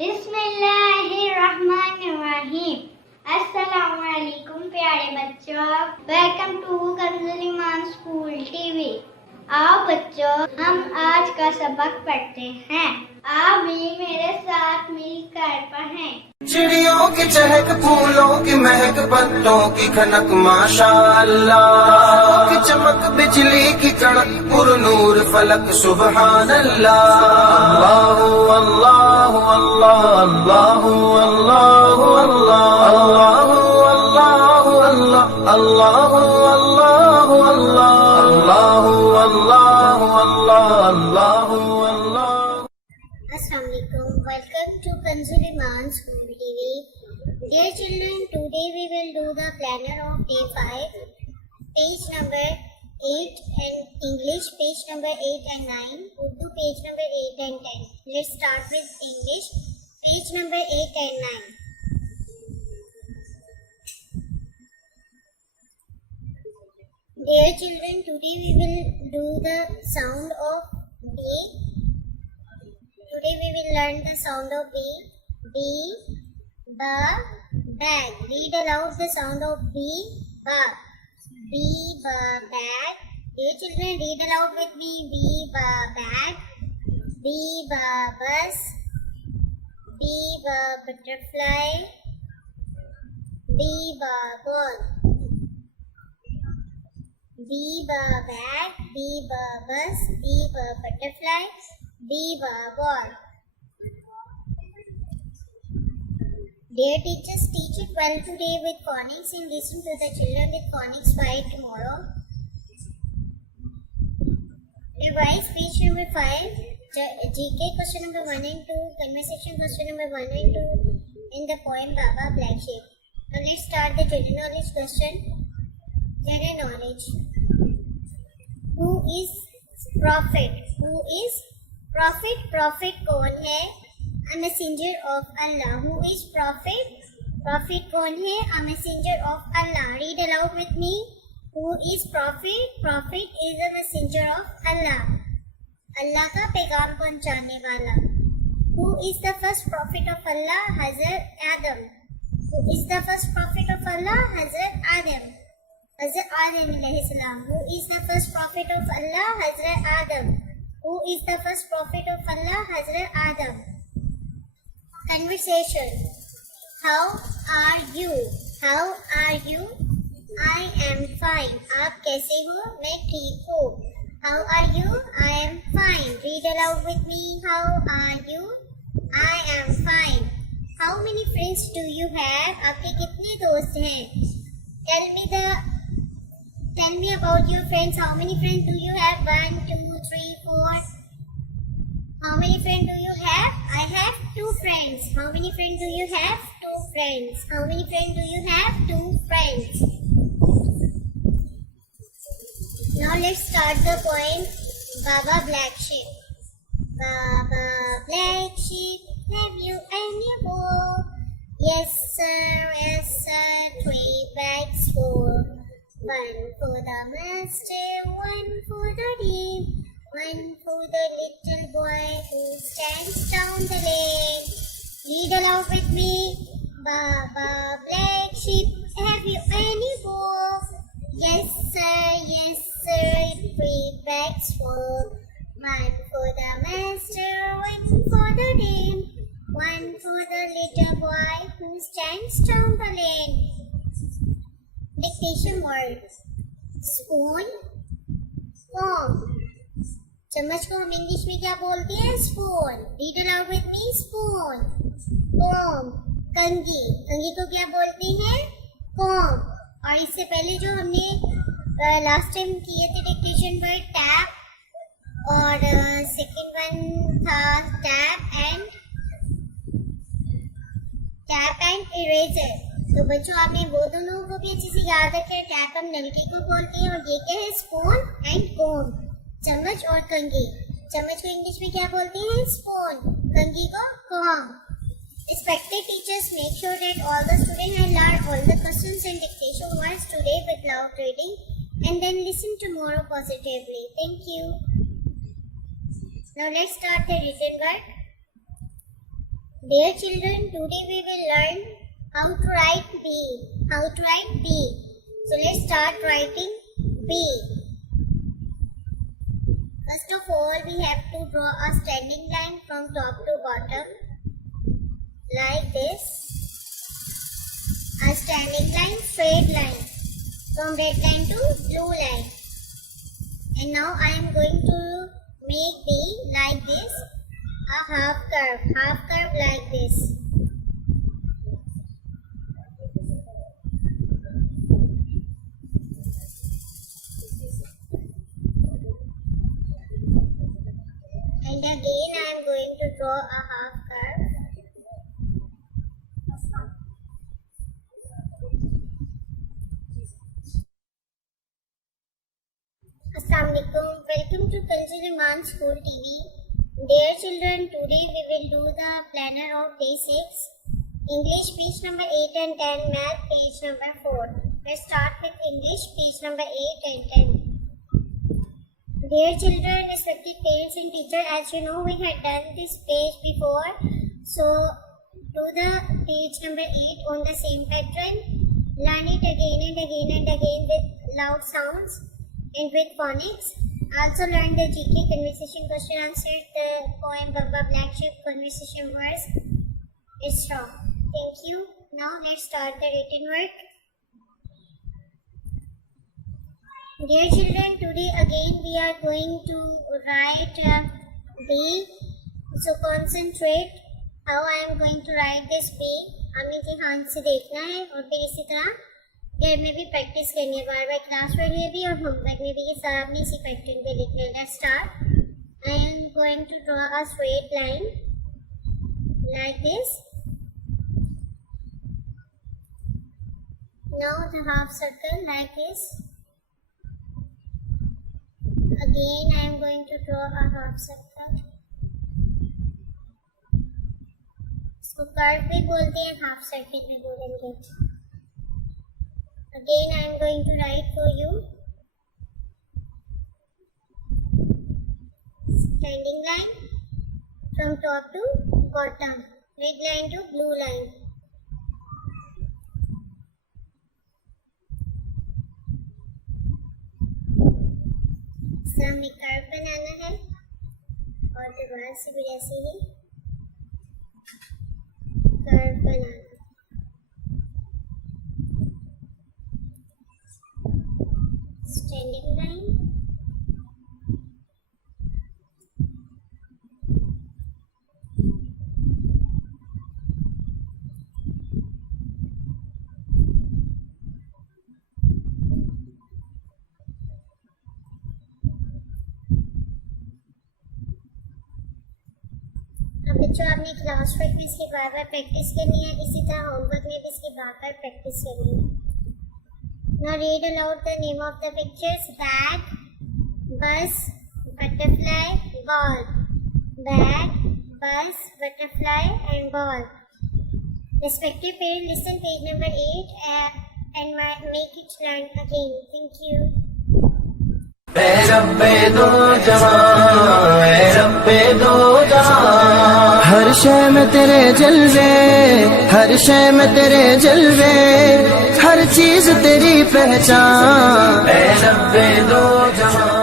बिस्मिल्लाहिर्रहमानिर्रहीम। अस्सलामुअलैकुम प्यारे बच्चों, welcome to Kanzul Iman school TV. आओ बच्चों, हम आज का सबक पढ़ते हैं। आप भी मेरे साथ मिलकर पढ़ें। चिड़ियों की चहक, फूलों की महक, पत्तों की खनक, माशाअल्लाह की चमक, बिजली की कड़क, पुरनूर फलक, सुबहान अल्लाह। अल्लाह अल्लाह अल्लाह अल्लाह अल्लाह अल्लाह अल्लाह अल्लाह अल्लाह अल्लाह अल्लाह। Assalamualaikum. Welcome to Kanzul Iman School TV. Dear children, today we will do the planner of day 5, page number 8 and English page number 8 and 9, Urdu page number 8 and 10. Let's start with English page number 8 and 9. Dear children, today we will do the sound of B. Today we will learn the sound of B. B, ba, bag. Read aloud the sound of B, ba. B, ba, bag. Dear children, read aloud with me. B, ba, bag. B, ba, bus. B, ba, butterfly. B, ba, ball. B, ba, bag. B, ba, bus. B, ba, butterfly. B, ba, ball. Dear teachers, teach it well today with phonics and listen to the children with phonics by tomorrow. Revise page number 5, GK question number 1 and 2, conversation question number 1 and 2, and the poem Baba Black Sheep. Now let's start the general knowledge question. General knowledge. Who is prophet? Who is prophet? Prophet कौन है? A messenger of Allah. Who is prophet? Prophet कौन है? A messenger of Allah. Read aloud with me. Who is prophet? Prophet is a messenger of Allah. Allah का पैगाम पहुंचाने वाला. Who is the first prophet of Allah? Hazrat Adam. Who is the first prophet of Allah? Hazrat Adam. Hazrat Adam alayhi salam. Who is the first prophet of Allah? Hazrat Adam. Who is the first prophet of Allah? Hazrat Adam. Conversation. How are you? How are you? I am fine. आप कैसे हो? मैं ठीक हूँ. How are you? I am fine. Read aloud with me. How are you? I am fine. How many friends do you have? आपके कितने दोस्त हैं? Tell me about your friends. How many friends do you have? 1, 2, 3, 4. How many friends do you have? I have 2 friends. How many friends do you have? 2 friends. How many friends do you have? 2 friends. Now let's start the poem Baba Black Sheep. Baba Black Sheep, have you any wool? Yes sir, 3 bags full. 1 for the master, 1 for the deep, 1 for the little boy who stands down the lane. Read aloud with me. Baba Black Sheep, have you any wool? Yes sir, 3 bags full. 1 for the master, 1 for the deep, 1 for the little boy who stands down the lane. Dictation words. Spoon, comb. चम्मच को हम English में क्या बोलते हैं? Spoon. Read aloud with me. Spoon. Com, कंघी. कंघी को क्या बोलते हैं? कॉम. और इससे पहले जो हमने लास्ट टाइम किए थे डिक्टेशन वर्ड टैप, और सेकंड वन था टैप एंड इरेजर. तो बच्चों आपने वो दोनों को भी अच्छे से याद रखें. टैप हम नलके को बोलते हैं, और ये क्या है? Spoon and com. चम्मच और कंघी. चम्मच को इंग्लिश में क्या बोलते हैं? स्पून. कंघी को com. Respected teachers, make sure that all the students have learned all the questions and dictation words today with loud reading, and then listen tomorrow positively. Thank you. Now let's start the written work. Dear children, today we will learn how to write B. How to write B. So let's start writing B. First of all, we have to draw a standing line from top to bottom, like this. A standing line, straight line, from red line to blue line. And now I am going to make B like this, a half curve like this. And again I am going to draw a half curve. Assalamualaikum. Welcome to Kanzul Iman School TV. Dear children, today we will do the planner of day 6. English page number 8 and 10, Math page number 4. Let's start with English page number 8 and 10. Dear children, respected parents and teachers, as you know we had done this page before. So do the page number 8 on the same pattern. Learn it again and again and again with loud sounds and with phonics. Also learn the GK conversation question answer, the poem Baba Black Sheep conversation words. It's wrong. Thank you. Now let's start the written work. Dear children, today again we are going to write B. So concentrate how I am going to write this B. हमें ध्यान से देखना है और फिर इसी तरह घर में भी प्रैक्टिस करनी है, बार बार क्लास वर्क में भी और होमवर्क में भी ये सामने इसी पैटर्न पे लिखना है. Let's start. I am going to draw a straight line like this. Now the half circle like this. Again I am going to draw a half circle. इसको कर्व भी बोलते हैं, हाफ सर्किल भी बोलेंगे. Again I am going to write for you standing line from top to bottom, red line to blue line. हमें curve बनाना है और दोबारा से भी ऐसे ही कर्व बनाना. Standing line, बच्चों आपने क्लास वर्क में इसकी बार बार प्रैक्टिस करनी है, इसी तरह होमवर्क में भी इसकी बार बार प्रैक्टिस करनी है. Now read aloud the name of the pictures: bag, bus, butterfly, ball. Bag, bus, butterfly and ball. Respective parent, listen page number 8 and make it learn again. Thank you. ऐ रब्बे दो जहां, ऐ रब्बे दो जहां, हर शय में तेरे जलवे, हर शय में तेरे जलवे, हर चीज तेरी पहचान. ऐ रब्बे दो जहां.